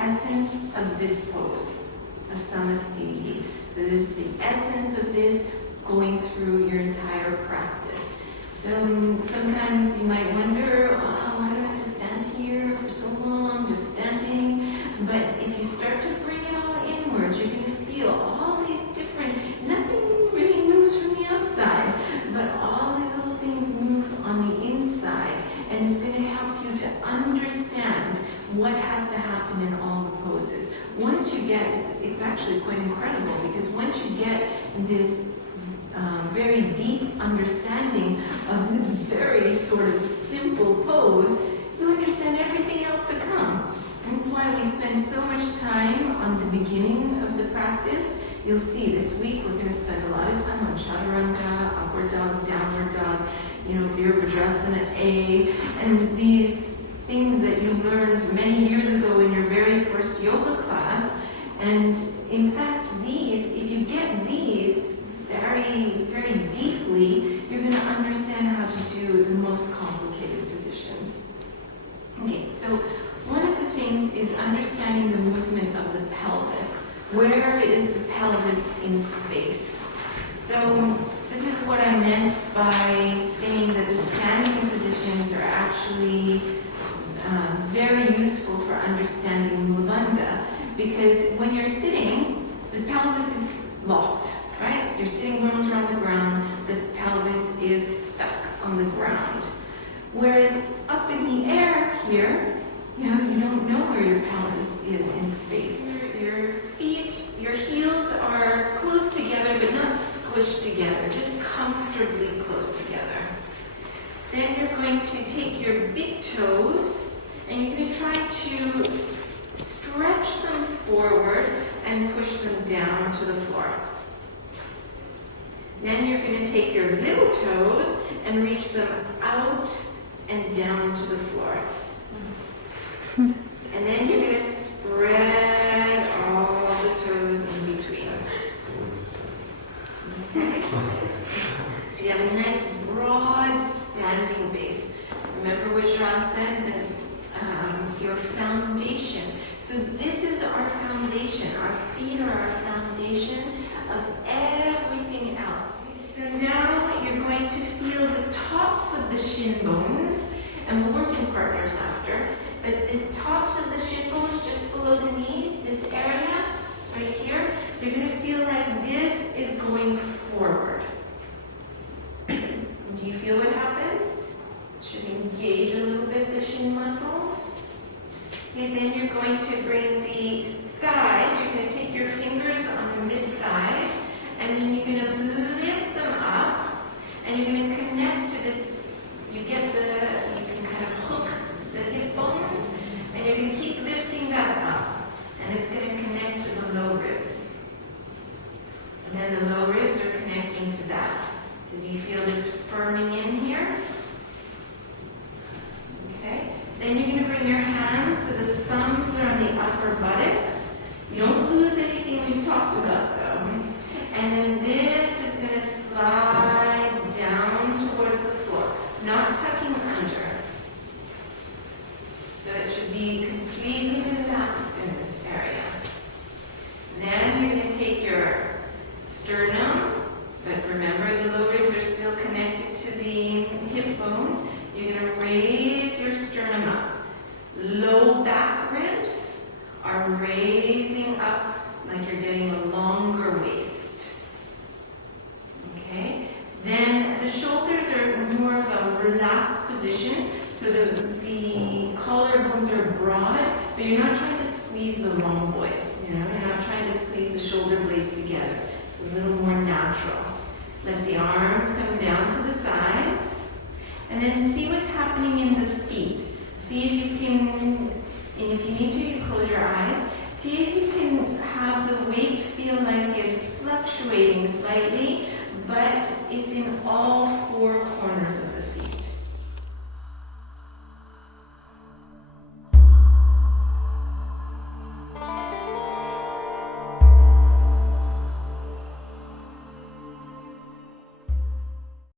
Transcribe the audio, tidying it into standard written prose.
essence of this pose of Sama-stitihi. So there's the essence of this going through your entire practice. So sometimes you might wonder, oh, why do I have to stand here for so long, just standing? But if you start to bring it all inwards, you're going to feel all these different, nothing really moves from the outside, but all these little things move on the inside. And it's going to help you to understand what has to happen in all the poses. Once you get, it's actually quite incredible, because once you get this very deep understanding of this very sort of simple pose, you understand everything else to come. And this is why we spend so much time on the beginning of the practice. You'll see this week we're going to spend a lot of time on chaturanga, upward dog, downward dog, Virabhadrasana A, and these things that you learned many years ago in your very first yoga class. And in fact, if you get these very, very deeply, you're going to understand how to do the most complicated positions. Okay, so one of the things is understanding the movement of the pelvis. Where is the pelvis in space? So this is what I meant by saying that the standing positions are actually very useful for understanding Mulanda, because when you're sitting, the pelvis is locked, right? You're sitting bones are on the ground, the pelvis is stuck on the ground. Whereas up in the air here, you don't know where your pelvis is in space. So your feet, your heels are close together, but not squished together, just comfortably close together. Then you're going to take your big toes, and you're going to try to stretch them forward and push them down to the floor. Then you're going to take your little toes and reach them out and down to the floor. And then you're going to spread all the toes in between. Okay. So you have a nice broad standing base. Remember what Gerald said, that your foundation. So this is our foundation. Our feet are our foundation of everything else. So now you're going to feel the tops of the shin bones, and we'll work in partners after, but the tops of the shin bones just below the knees, this area right here, you're going to feel like this is going forward. Do you feel what happens? Should engage a little bit the shin muscles. Okay, then you're going to bring the thighs, you're going to take your fingers on the mid-thighs, and then you're going to lift them up, and you're going to connect to this, you can kind of hook the hip bones, and you're going to keep lifting that up, and it's going to connect to the low ribs. And then the low ribs are connecting to that. So do you feel this firming in here? Okay. Then you're going to bring your hands so the thumbs are on the upper buttocks. You don't lose anything we've talked about though. And then this is going to slide down towards the floor, not tucking under. So it should be completely relaxed in this area. Then you're going to take your sternum, but remember the low ribs are still connected to the hip bones. You're going to raise your sternum up. Low back ribs are raising up like you're getting a longer waist. Okay? Then the shoulders are more of a relaxed position, so the collarbones are broad, but you're not trying to squeeze the rhomboids. You're not trying to squeeze the shoulder blades together. It's a little more natural. Let the arms come down to the sides, and then see what's happening in the feet. See if you can, and if you need to, you close your eyes. See if you can have the weight feel like it's fluctuating slightly, but it's in all four corners of the feet.